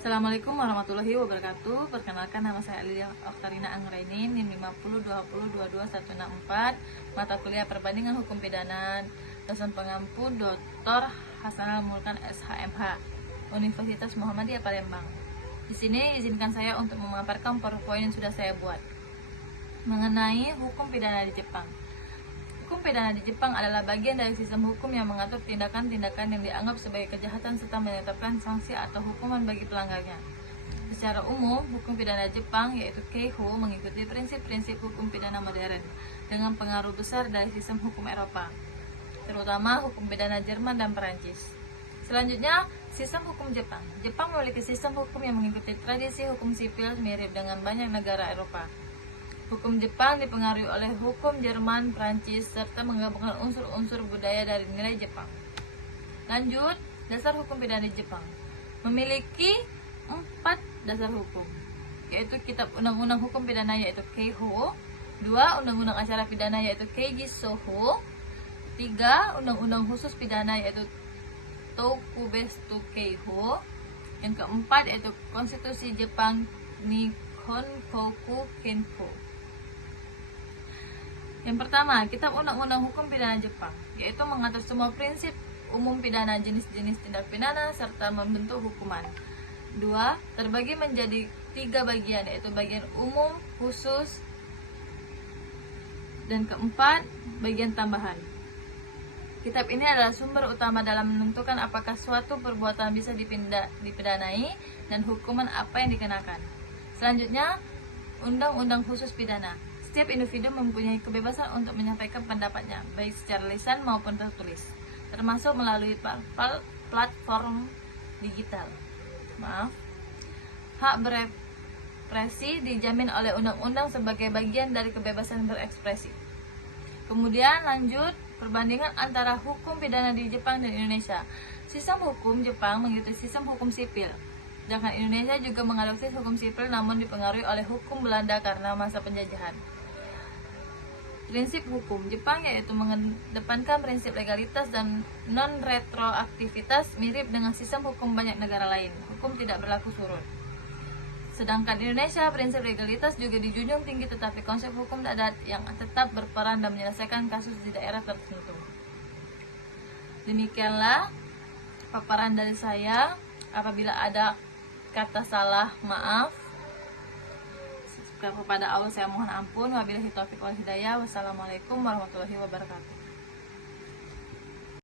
Assalamualaikum warahmatullahi wabarakatuh. Perkenalkan, nama saya Lilia Oktarina Anggraini, NIM 5020220164, mata kuliah Perbandingan Hukum Pidana, dosen pengampu Dr. Hasanal Mulkan SHMH, Universitas Muhammadiyah Palembang. Di sini izinkan saya untuk memaparkan PowerPoint yang sudah saya buat mengenai hukum pidana di Jepang. Hukum pidana di Jepang adalah bagian dari sistem hukum yang mengatur tindakan-tindakan yang dianggap sebagai kejahatan serta menetapkan sanksi atau hukuman bagi pelanggarnya. Secara umum, hukum pidana Jepang yaitu Keiho mengikuti prinsip-prinsip hukum pidana modern dengan pengaruh besar dari sistem hukum Eropa, terutama hukum pidana Jerman dan Perancis. Selanjutnya, sistem hukum Jepang. Jepang memiliki sistem hukum yang mengikuti tradisi hukum sipil mirip dengan banyak negara Eropa. Hukum Jepang dipengaruhi oleh hukum Jerman, Prancis, serta menggabungkan unsur-unsur budaya dari nilai Jepang. Lanjut, dasar hukum pidana di Jepang memiliki 4 dasar hukum, yaitu Kitab Undang-Undang Hukum Pidana yaitu Keiho, 2. Undang-Undang Acara Pidana yaitu Keiji Soho, 3. Undang-Undang Khusus Pidana yaitu Tokubestu Keiho, yang keempat yaitu Konstitusi Jepang Nikon Koku Kenko. Yang pertama, Kitab Undang-Undang Hukum Pidana Jepang, yaitu mengatur semua prinsip umum pidana, jenis-jenis tindak pidana, serta membentuk hukuman. 2. Terbagi menjadi 3 bagian, yaitu bagian umum, khusus, dan keempat, bagian tambahan. Kitab ini adalah sumber utama dalam menentukan apakah suatu perbuatan bisa dipidanai dan hukuman apa yang dikenakan. Selanjutnya, Undang-Undang Khusus Pidana. Setiap individu mempunyai kebebasan untuk menyampaikan pendapatnya, baik secara lisan maupun tertulis, termasuk melalui platform digital. Hak berekspresi dijamin oleh undang-undang sebagai bagian dari kebebasan berekspresi. Kemudian lanjut, perbandingan antara hukum pidana di Jepang dan Indonesia. Sistem hukum Jepang mengikuti sistem hukum sipil, sedangkan Indonesia juga mengadopsi hukum sipil namun dipengaruhi oleh hukum Belanda karena masa penjajahan. Prinsip hukum Jepang yaitu mengedepankan prinsip legalitas dan non-retroaktivitas, mirip dengan sistem hukum banyak negara lain. Hukum tidak berlaku surut. Sedangkan Indonesia, prinsip legalitas juga dijunjung tinggi, tetapi konsep hukum adat yang tetap berperan dan menyelesaikan kasus di daerah tertentu. Demikianlah paparan dari saya. Apabila ada kata salah, maaf. Kepada Allah saya mohon ampun. Wabillahi taufiq wal hidayah. Wassalamualaikum warahmatullahi wabarakatuh.